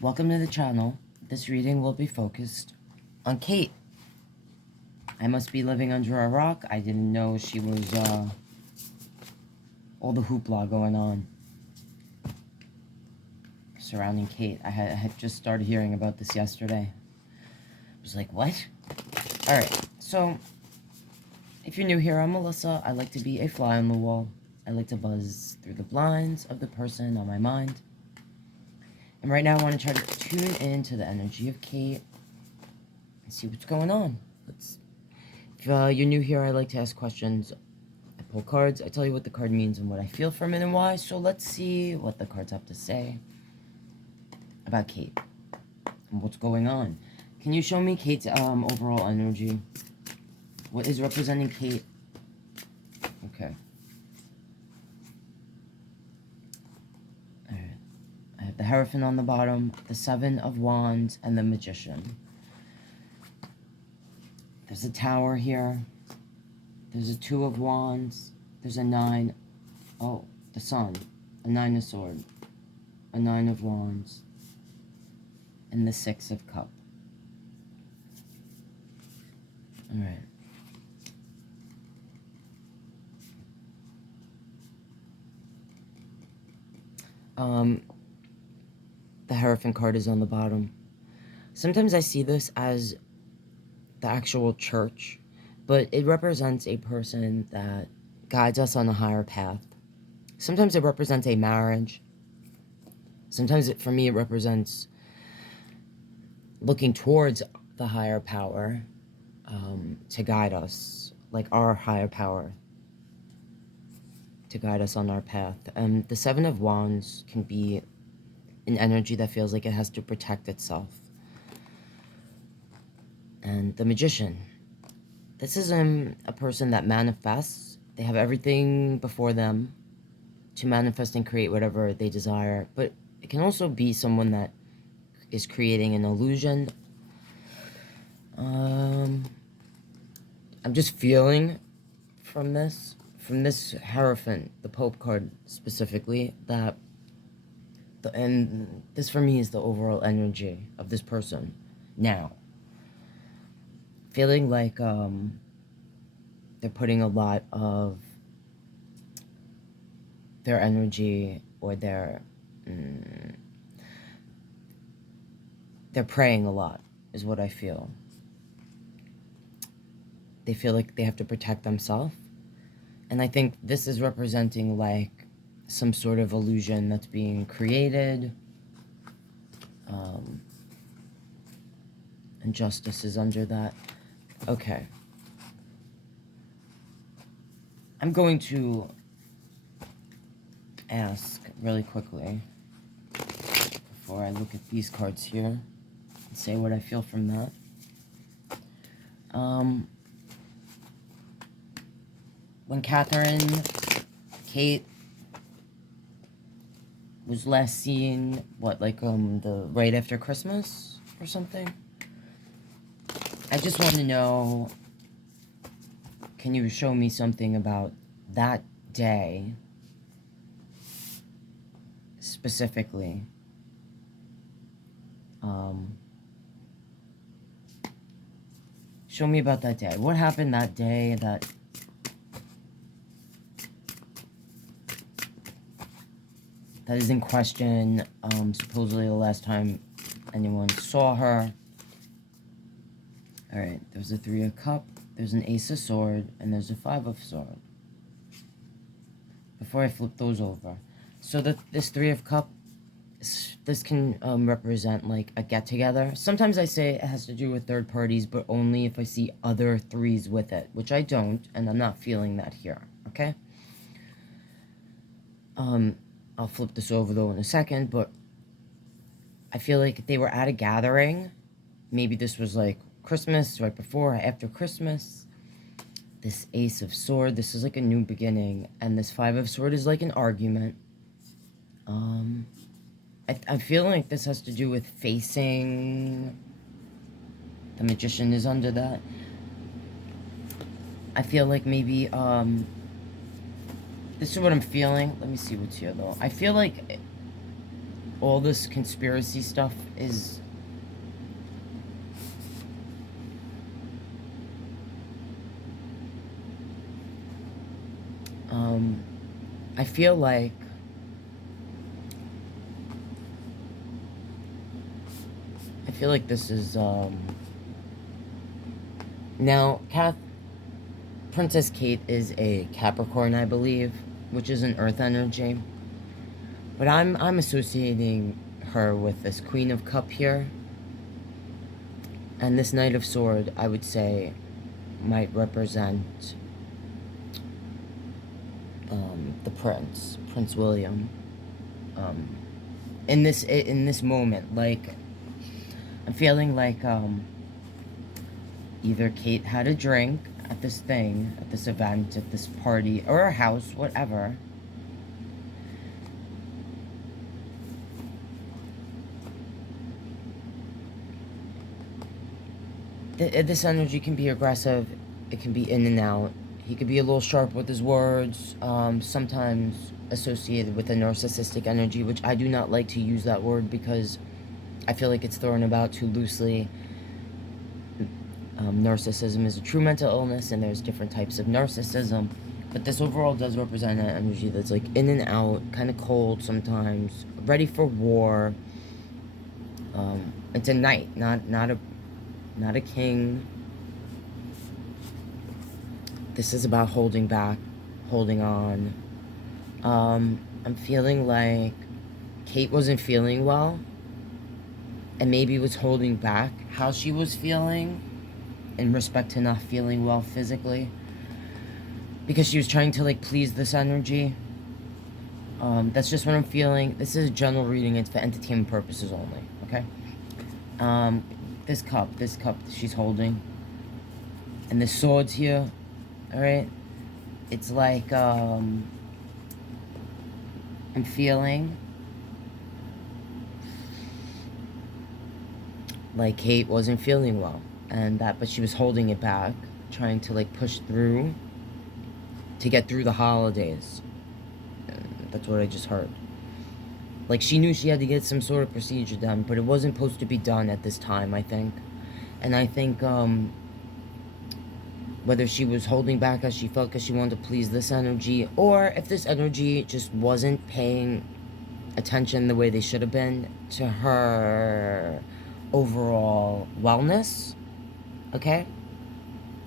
Welcome to the channel. This reading will be focused on Kate. I must be living under a rock. I didn't know she was, all the hoopla going on surrounding Kate. I had just started hearing about this yesterday. I was like, what? Alright, so, if you're new here, I'm Melissa. I like to be a fly on the wall. I like to buzz through the blinds of the person on my mind. And right now I want to try to tune into the energy of Kate and see what's going on. If you're new here, I like to ask questions. I pull cards, I tell you what the card means and what I feel from it and why. So let's see what the cards have to say about Kate and what's going on. Can you show me Kate's overall energy? What is representing Kate? Okay. Alright. I have the Hierophant on the bottom, the Seven of Wands, and the Magician. There's a Tower here. There's a Two of Wands. There's a Nine. Oh, the Sun. A Nine of Swords. A Nine of Wands. And the Six of Cups. Alright. The Hierophant card is on the bottom. Sometimes I see this as the actual church, but it represents a person that guides us on a higher path. Sometimes it represents a marriage. Sometimes for me, it represents looking towards the higher power to guide us, like our higher power, to guide us on our path. The Seven of Wands can be an energy that feels like it has to protect itself. And the Magician. This is a person that manifests. They have everything before them to manifest and create whatever they desire. But it can also be someone that is creating an illusion. I'm just feeling from this Hierophant, the Pope card specifically, that and this for me is the overall energy of this person now. Feeling like they're putting a lot of their energy, or they're praying a lot, is what I feel. They feel like they have to protect themselves. And I think this is representing like some sort of illusion that's being created. And justice is under that. Okay. I'm going to ask really quickly before I look at these cards here and say what I feel from that. When Kate was last seen, what, like the right after Christmas or something? I just want to know, can you show me something about that day specifically? Show me about that day. What happened that day that is in question? Supposedly the last time anyone saw her. Alright, there's a Three of Cups, there's an Ace of Swords, and there's a Five of Swords. Before I flip those over. So this Three of Cups, this can represent like a get-together. Sometimes I say it has to do with third parties, but only if I see other threes with it, which I don't, and I'm not feeling that here, okay? I'll flip this over though in a second, but I feel like they were at a gathering. Maybe this was like Christmas, right before or after Christmas. This Ace of Swords, this is like a new beginning, and this Five of Swords is like an argument. I feel like this has to do with facing. The Magician is under that. I feel like maybe this is what I'm feeling. Let me see what's here though. I feel like all this conspiracy stuff is I feel like this is now Princess Kate is a Capricorn, I believe, which is an earth energy. But I'm associating her with this Queen of Cup here. And this Knight of Sword, I would say, might represent the Prince William. In this moment, like, I'm feeling like either Kate had a drink at this thing, at this event, at this party, or a house, whatever. This energy can be aggressive. It can be in and out. He could be a little sharp with his words, sometimes associated with a narcissistic energy, which I do not like to use that word because I feel like it's thrown about too loosely. Narcissism is a true mental illness, and there's different types of narcissism. But this overall does represent an energy that's like in and out, kind of cold sometimes, ready for war. It's a knight, not a king. This is about holding back, holding on. I'm feeling like Kate wasn't feeling well, and maybe was holding back how she was feeling in respect to not feeling well physically, because she was trying to like please this energy. That's just what I'm feeling. This is a general reading. It's for entertainment purposes only, okay? This cup she's holding, and the swords here, all right? It's like, I'm feeling like Kate wasn't feeling well, and but she was holding it back, trying to like push through to get through the holidays. That's what I just heard. Like, she knew she had to get some sort of procedure done, but it wasn't supposed to be done at this time, I think. And I think, whether she was holding back as she felt because she wanted to please this energy, or if this energy just wasn't paying attention the way they should have been to her overall wellness, okay?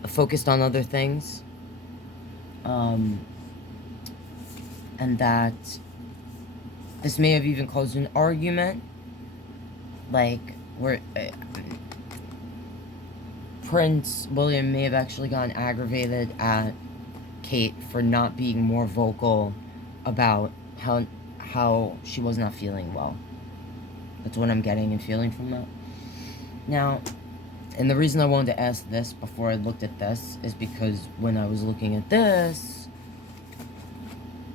Focused on other things. And that this may have even caused an argument, like, where Prince William may have actually gotten aggravated at Kate for not being more vocal about how she was not feeling well. That's what I'm getting and feeling from that. Now, and the reason I wanted to ask this before I looked at this is because when I was looking at this,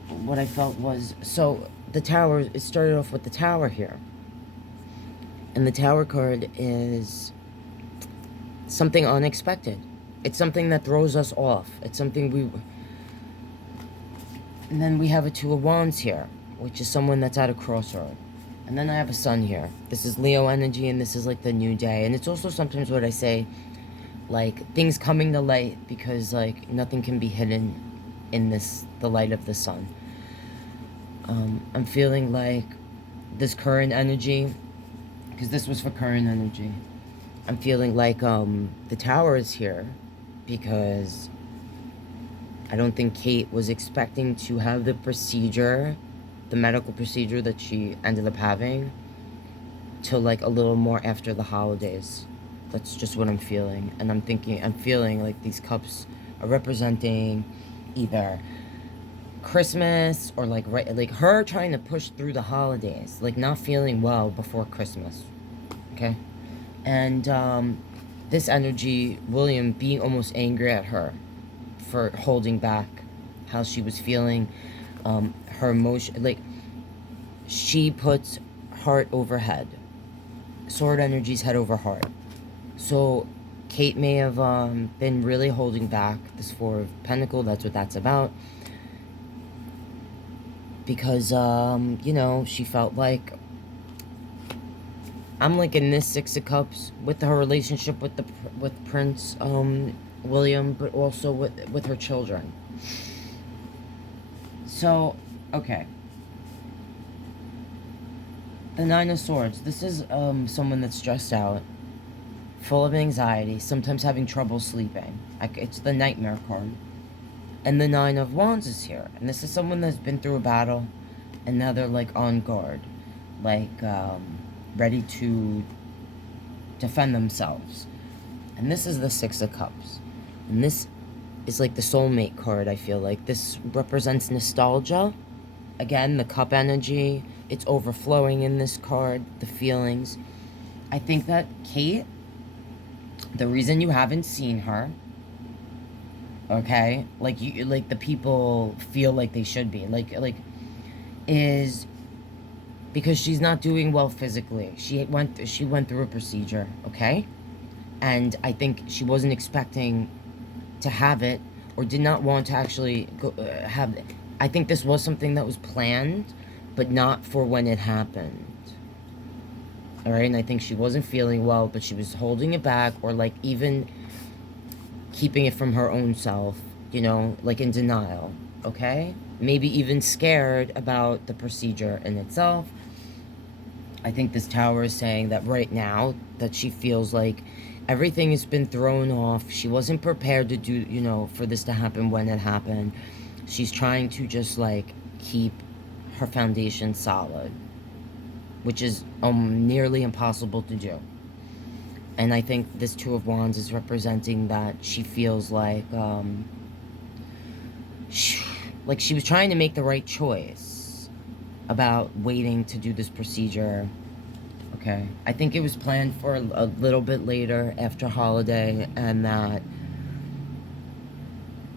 what I felt was, so the tower, it started off with the tower here. And the tower card is something unexpected. It's something that throws us off. It's something and then we have a Two of Wands here, which is someone that's at a crossroad. And then I have a Sun here. This is Leo energy, and this is like the new day. And it's also sometimes what I say, like, things coming to light, because like nothing can be hidden in the light of the sun. I'm feeling like this current energy, because this was for current energy, I'm feeling like the tower is here because I don't think Kate was expecting to have the procedure, the medical procedure that she ended up having, till like a little more after the holidays. That's just what I'm feeling. And I'm feeling like these cups are representing either Christmas or like her trying to push through the holidays, like not feeling well before Christmas, okay? And this energy, William being almost angry at her for holding back how she was feeling, her emotion, like she puts heart over head, sword energies head over heart. So Kate may have been really holding back this Four of Pentacles. That's what that's about. Because, you know, she felt like I'm like in this Six of Cups with her relationship with with Prince William, but also with her children. So, okay. The Nine of Swords. This is someone that's stressed out, full of anxiety, sometimes having trouble sleeping. It's the Nightmare card. And the Nine of Wands is here. And this is someone that's been through a battle, and now they're like on guard, like ready to defend themselves. And this is the Six of Cups. And this is like the soulmate card, I feel like. This represents nostalgia. Again, the cup energy. It's overflowing in this card, the feelings. I think that Kate, the reason you haven't seen her, okay, like like the people feel like they should be, like, is because she's not doing well physically. She went through a procedure, okay, and I think she wasn't expecting to have it, or did not want to actually have it. I think this was something that was planned, but not for when it happened. All right, and I think she wasn't feeling well, but she was holding it back, or like even keeping it from her own self, you know, like in denial, okay? Maybe even scared about the procedure in itself. I think this tower is saying that right now that she feels like everything has been thrown off. She wasn't prepared to do, you know, for this to happen when it happened. She's trying to just like keep her foundation solid, which is nearly impossible to do. And I think this Two of Wands is representing that she feels like she was trying to make the right choice about waiting to do this procedure. Okay, I think it was planned for a little bit later after holiday, and that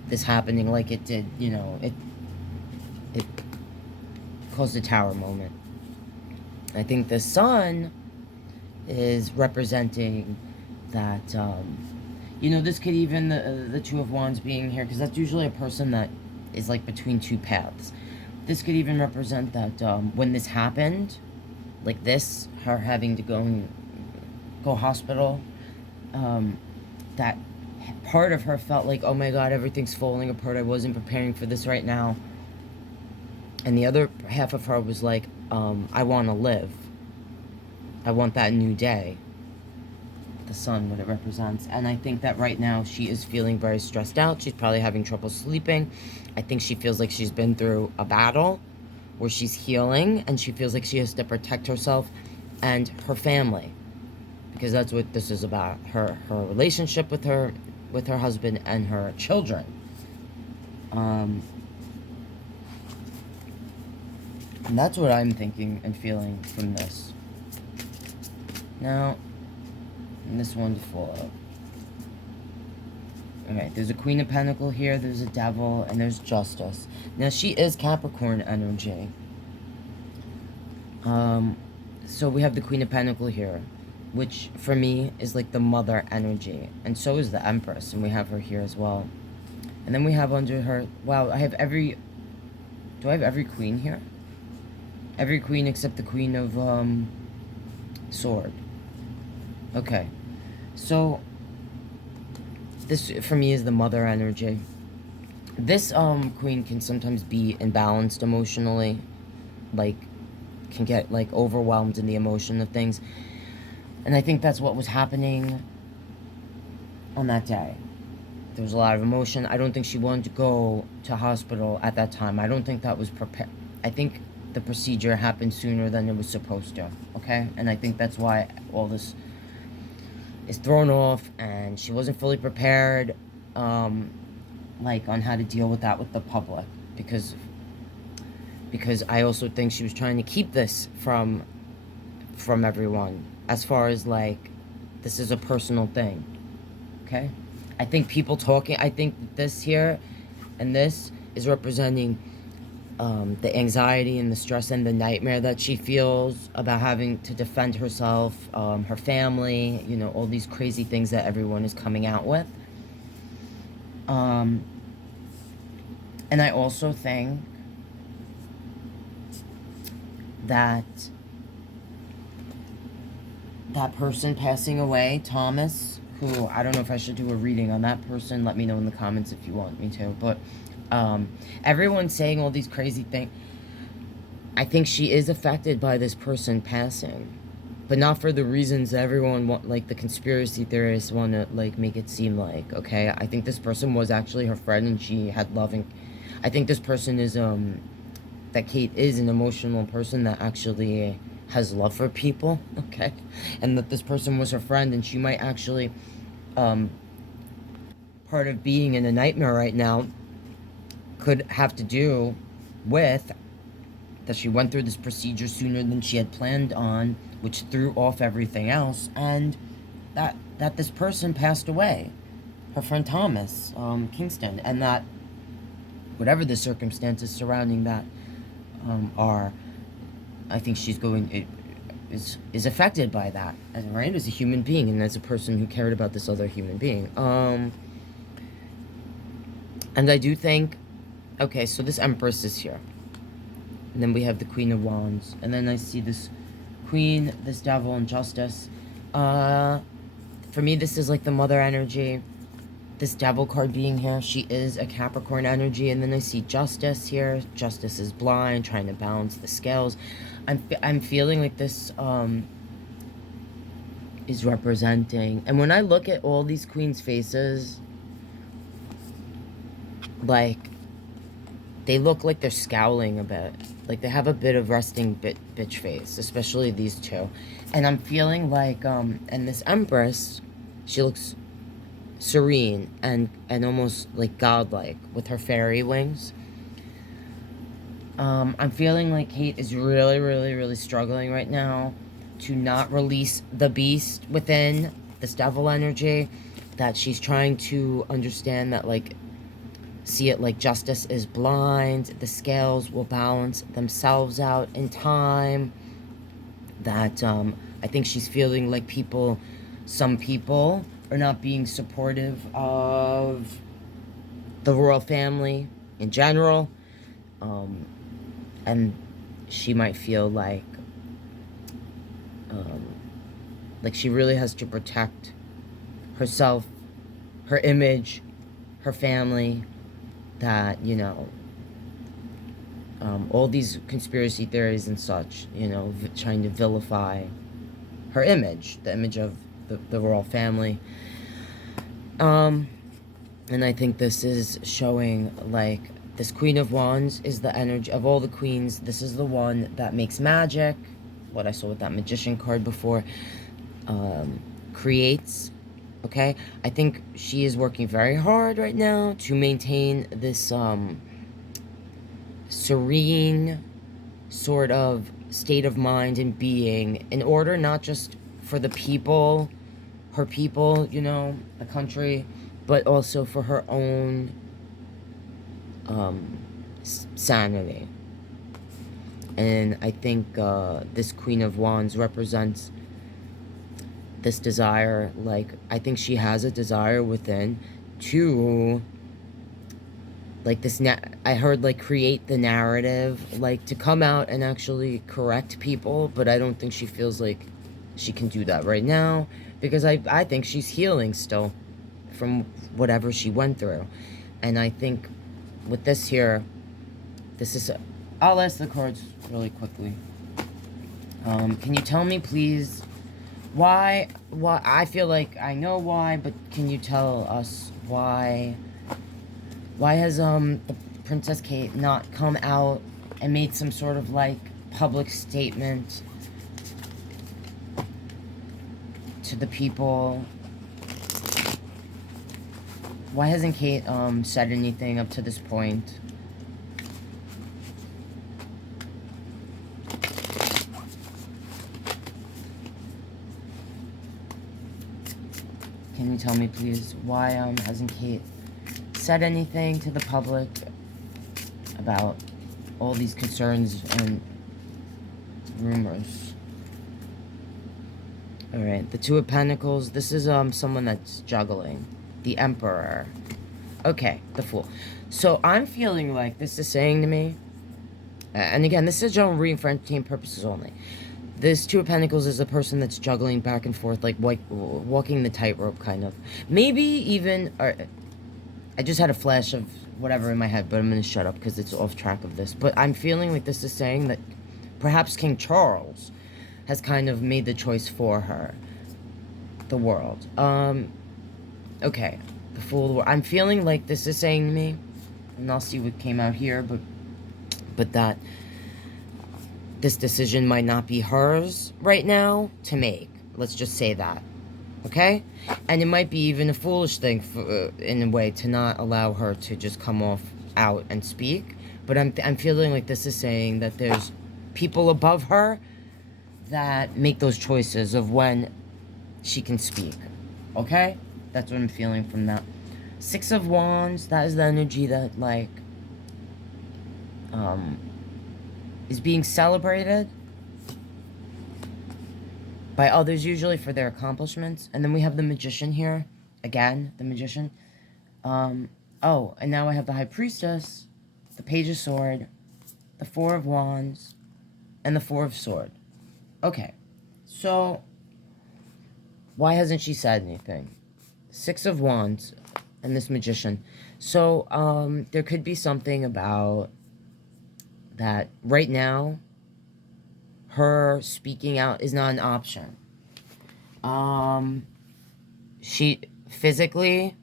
this happening like it did, you know, it caused a tower moment. I think the sun is representing that, you know, this could even, the Two of Wands being here, because that's usually a person that is like between two paths. This could even represent that when this happened, like this, her having to go hospital, that part of her felt like, oh my God, everything's falling apart. I wasn't preparing for this right now. And the other half of her was like, I want to live. I want that new day. The sun, what it represents. And I think that right now she is feeling very stressed out. She's probably having trouble sleeping. I think she feels like she's been through a battle where she's healing, and she feels like she has to protect herself and her family, because that's what this is about. Her relationship with her husband and her children. And that's what I'm thinking and feeling from this. Now, and this one to follow. Alright, there's a Queen of Pentacles here, there's a Devil, and there's Justice. Now, she is Capricorn energy. So we have the Queen of Pentacles here, which for me is like the mother energy. And so is the Empress, and we have her here as well. And then we have under her, wow, I have every, do I have every queen here? Every queen except the Queen of Sword. Okay. So, this for me is the mother energy. This queen can sometimes be imbalanced emotionally, like can get like overwhelmed in the emotion of things. And I think that's what was happening on that day. There was a lot of emotion. I don't think she wanted to go to hospital at that time. I don't think that was prepared. I think the procedure happened sooner than it was supposed to, okay? And I think that's why all this is thrown off, and she wasn't fully prepared, like, on how to deal with that with the public, because I also think she was trying to keep this from everyone, as far as, like, this is a personal thing, okay? I think people talking, I think this here and this is representing the anxiety and the stress and the nightmare that she feels about having to defend herself, her family, you know, all these crazy things that everyone is coming out with. And I also think that that person passing away, Thomas, who, I don't know if I should do a reading on that person. Let me know in the comments if you want me to. But everyone's saying all these crazy things. I think she is affected by this person passing, but not for the reasons everyone like the conspiracy theorists want to like make it seem like. Okay, I think this person was actually her friend, and she had loving. I think this person is that Kate is an emotional person that actually has love for people. Okay, and that this person was her friend, and she might actually part of being in a nightmare right now could have to do with that she went through this procedure sooner than she had planned on, which threw off everything else, and that this person passed away, her friend Thomas Kingston, and that whatever the circumstances surrounding that are, I think she's is affected by that, right, as a human being and as a person who cared about this other human being. And I do think, okay, so this Empress is here. And then we have the Queen of Wands. And then I see this Queen, this Devil, and Justice. For me, this is like the Mother energy. This Devil card being here, she is a Capricorn energy. And then I see Justice here. Justice is blind, trying to balance the scales. I'm feeling like this is representing. And when I look at all these Queens' faces, like, they look like they're scowling a bit. Like, they have a bit of resting bitch face, especially these two. And I'm feeling like, and this Empress, she looks serene and almost, like, godlike with her fairy wings. I'm feeling like Kate is really, really, really struggling right now to not release the beast within this Devil energy. That she's trying to understand that, like, see it like justice is blind, the scales will balance themselves out in time. That I think she's feeling like some people are not being supportive of the royal family in general, and she might feel like she really has to protect herself, her image, her family. That, you know, all these conspiracy theories and such, you know, trying to vilify her image, the image of the royal family. And I think this is showing, like, this Queen of Wands is the energy of all the queens. This is the one that makes magic. What I saw with that Magician card before. Creates. Okay, I think she is working very hard right now to maintain this serene sort of state of mind and being, in order not just for the people, her people, you know, the country, but also for her own sanity. And I think this Queen of Wands represents this desire. Like, I think she has a desire within to, like, I heard, like, create the narrative, like, to come out and actually correct people, but I don't think she feels like she can do that right now, because I think she's healing still from whatever she went through. And I think with this here, this is, I'll ask the cards really quickly. Can you tell me, please, why, I feel like I know why, but can you tell us why has, the Princess Kate not come out and made some sort of, like, public statement to the people? Why hasn't Kate, said anything up to this point? Can you tell me, please, why hasn't Kate said anything to the public about all these concerns and rumors? Alright, the Two of Pentacles. This is someone that's juggling. The Emperor. Okay, the Fool. So I'm feeling like this is saying to me, and again, this is general reading for entertainment purposes only, This Two of Pentacles is a person that's juggling back and forth, like walking the tightrope, kind of. Maybe even... I just had a flash of whatever in my head, but I'm going to shut up because it's off track of this. But I'm feeling like this is saying that perhaps King Charles has kind of made the choice for her. The world. Okay. The Fool of the World. I'm feeling like this is saying to me, and I'll see what came out here, but that this decision might not be hers right now to make. Let's just say that. Okay? And it might be even a foolish thing, in a way, to not allow her to just come off out and speak. But I'm feeling like this is saying that there's people above her that make those choices of when she can speak. Okay? That's what I'm feeling from that. Six of Wands, that is the energy that, like, is being celebrated by others, usually for their accomplishments. And then we have the Magician here. Again, the Magician. Oh, and now I have the High Priestess, the Page of Sword, the Four of Wands, and the Four of Sword. Okay. So, why hasn't she said anything? Six of Wands and this Magician. So, there could be something about that right now, her speaking out is not an option. She physically,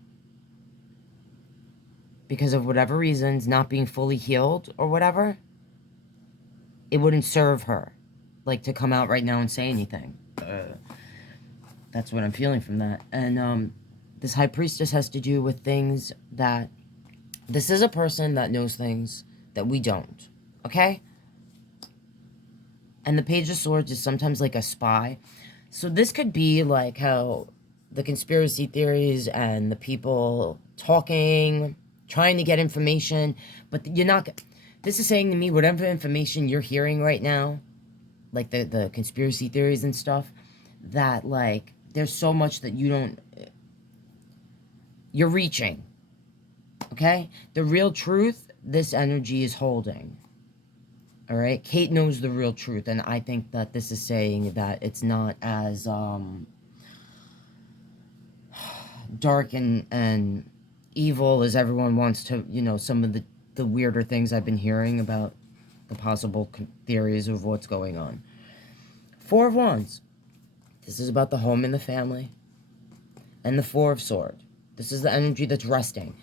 because of whatever reasons, not being fully healed or whatever, it wouldn't serve her, like, to come out right now and say anything. That's what I'm feeling from that. And this High Priestess has to do with things that... This is a person that knows things that we don't. Okay? And the Page of Swords is sometimes like a spy. So this could be like how the conspiracy theories and the people talking, trying to get information, but you're not... This is saying to me, whatever information you're hearing right now, like the conspiracy theories and stuff, that, like, there's so much that you don't... You're reaching. Okay? The real truth, this energy is holding. Alright? Kate knows the real truth, and I think that this is saying that it's not as dark and evil as everyone wants to, you know, some of the weirder things I've been hearing about the possible theories of what's going on. Four of Wands. This is about the home and the family. And the Four of Swords. This is the energy that's resting.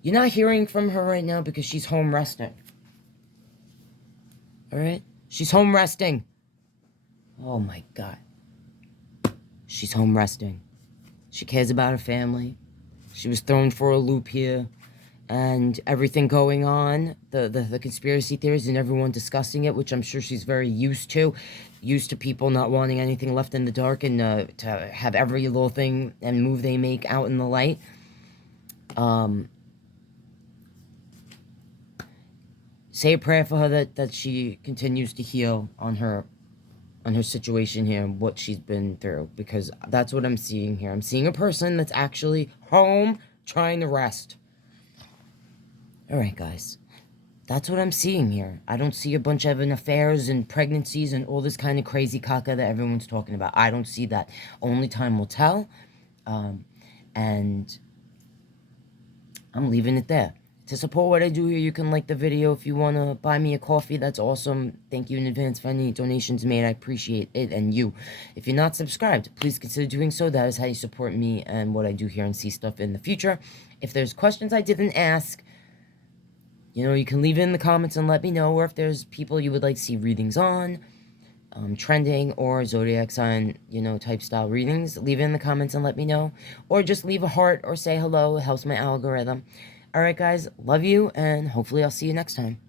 You're not hearing from her right now because she's home resting. Alright? She's home resting. Oh my God. She's home resting. She cares about her family. She was thrown for a loop here. And everything going on, the conspiracy theories and everyone discussing it, which I'm sure she's very used to. Used to people not wanting anything left in the dark and to have every little thing and move they make out in the light. Say a prayer for her that she continues to heal on her situation here and what she's been through, because that's what I'm seeing here. I'm seeing a person that's actually home trying to rest. Alright, guys. That's what I'm seeing here. I don't see a bunch of affairs and pregnancies and all this kind of crazy caca that everyone's talking about. I don't see that. Only time will tell. And I'm leaving it there. To support what I do here, you can like the video. If you want to buy me a coffee, that's awesome. Thank you in advance for any donations made. I appreciate it and you. If you're not subscribed, please consider doing so. That is how you support me and what I do here and see stuff in the future. If there's questions I didn't ask, you know, you can leave it in the comments and let me know. Or if there's people you would like to see readings on, trending or zodiac sign, you know, type style readings, leave it in the comments and let me know. Or just leave a heart or say hello. It helps my algorithm. Alright, guys. Love you, and hopefully I'll see you next time.